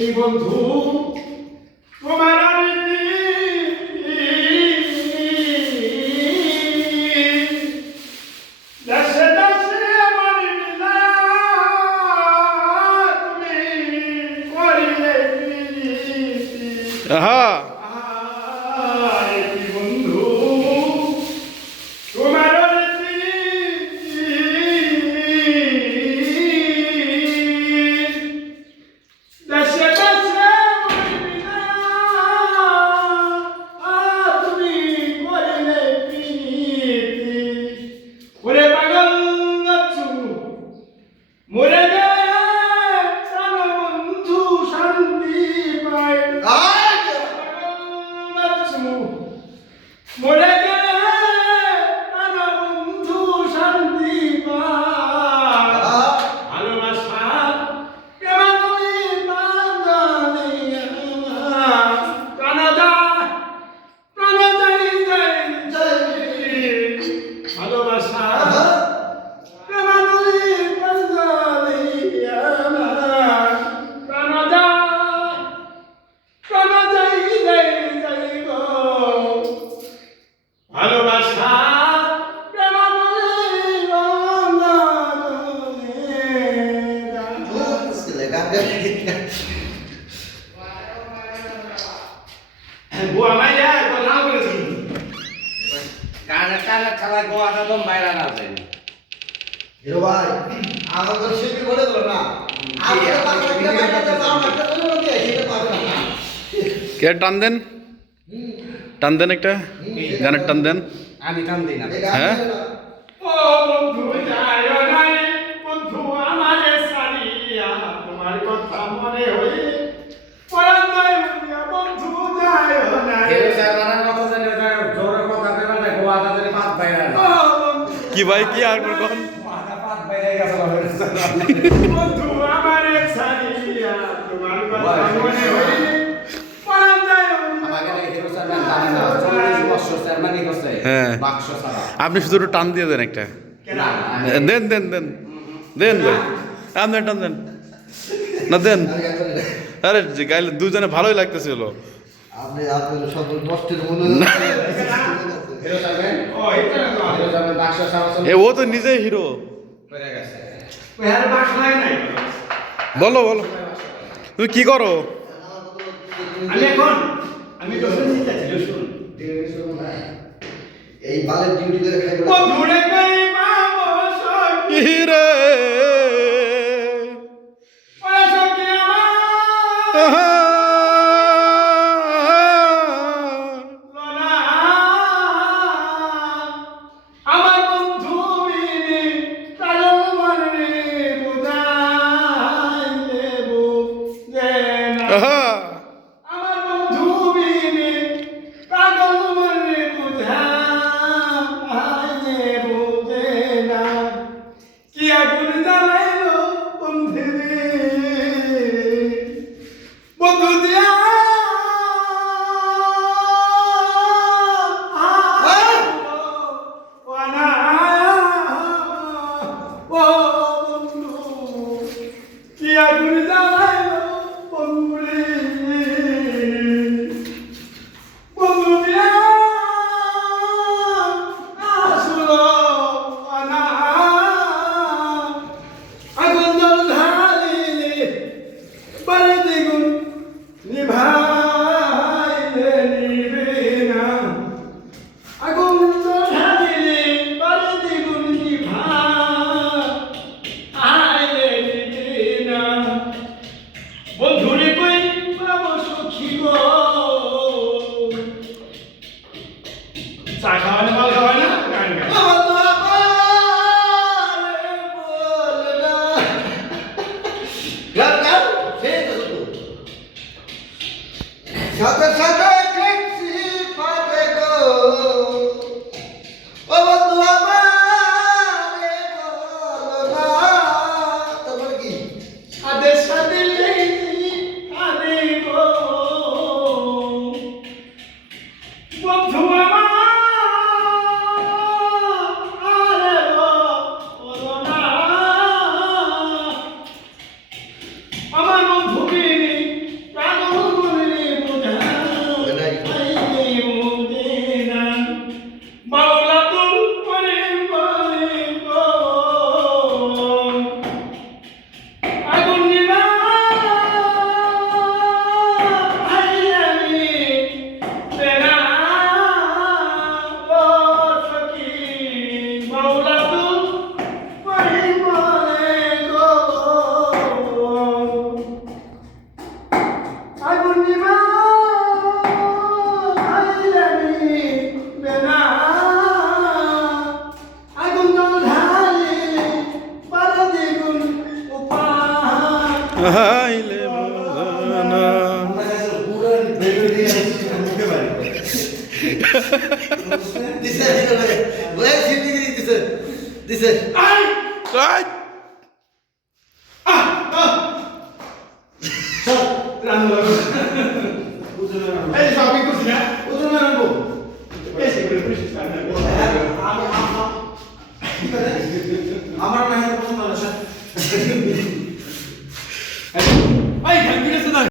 কি বন্ধু তোমার দেশে দেশে আমার মিলা তুমি করিলে কি বন্ধু তোমার মরে গেলে বন্ধু শান্তি পায় মরে গেলে বন্ধু শান্তি পায় ভালোবাসা ভালোবাসা ভালোবাসা বুয়া মাইয়া তো নাও করেছি কানে কানে খেলা গোয়াটা তো মাইরা না যায় হিরো ভাই আমার তো শিল্পী বলে দিল না আমাদের পাশে একটা ব্যাটাতে পাও একটা বলে ওকে এটা পাবে না কে টান দেন একটা গানের টান দেন আমি কাম দিই না হ্যাঁ ও বন্ধু যায় নাই বন্ধু আমারে সারিয়া তোমার কথা মনে হই পরান যায় বন্ধু যায় নাই হেরে সারার কথা জানি ওটা জোরে কথা দেনা না গোয়াটা জানি পাত বাইরা না কি ভাই কি আর কোন মাথা পাত বাইরা গেছে বন্ধু আমারে সারিয়া তোমার কথা মনে হই পরান যায় আমাকে হিরো সারমান জানে না 40 বছর সারমানি করছে হ্যাঁ। বাক্স সারা আপনি শুধু একটু টান দিয়ে দেন একটা না দেন দেন দেন দেন ভাই আপনি টান দেন না দেন আরে যে গাইলে দুজনে ভালোই লাগতেছিল আপনি আপনার সকল কষ্টের মনে হিরো সারমান ও এটা না হিরো সারমান বাক্স সারা এ ও তো নিজেই হিরো করে গেছে ওই আর বাক্স নাই বলো বলো তুমি কি করো আমি তো শুনছি শুন এই বালের ডিউটি করে খাইবো বন্ধুরে কই পাবো সখী হিরে ওরে সখী আমার লোনা আমার বন্ধু বিনে কালো মনে বুঝাইলে বুঝে না আমার বন্ধু বিনে পাগল মনে বুঝাইলে বুঝে না কি আগুন জ্বালাইলো বন্ধু বন্ধু দিয়া ও বন্ধু কি আগুন জ্বালাইলো বন্ধু রে বন্ধু দিয়া আসলো আনা আগুন জল ঢালিলে বারে দ্বিগুণ নিভাইলে নিবে না আগুন জল ঢালিলে বারে দ্বিগুণ নিভাইলে নিবে না বন্ধুরে কই পাবো সখী গো চা খাওয়ানো মাল খাওয়ায় না গান গায় আমার তো আপারে বলে না গান গান সেই তো সাথে সাথে ট্যাক্সি পাবে গো ও বন্ধু আমারে বলো না তারপরে কি আদে সাদে লেই আদে গো বন্ধু আমার আরে গো বলো না আমার বন্ধু বিনি দিছে ওই সিটি দিছে দিছে আই আই! চল রান্না লাগবে এই শপিং করছি না ওজন রান্না এই সে করে খুশি আমার না পছন্দ না স্যার এই খালি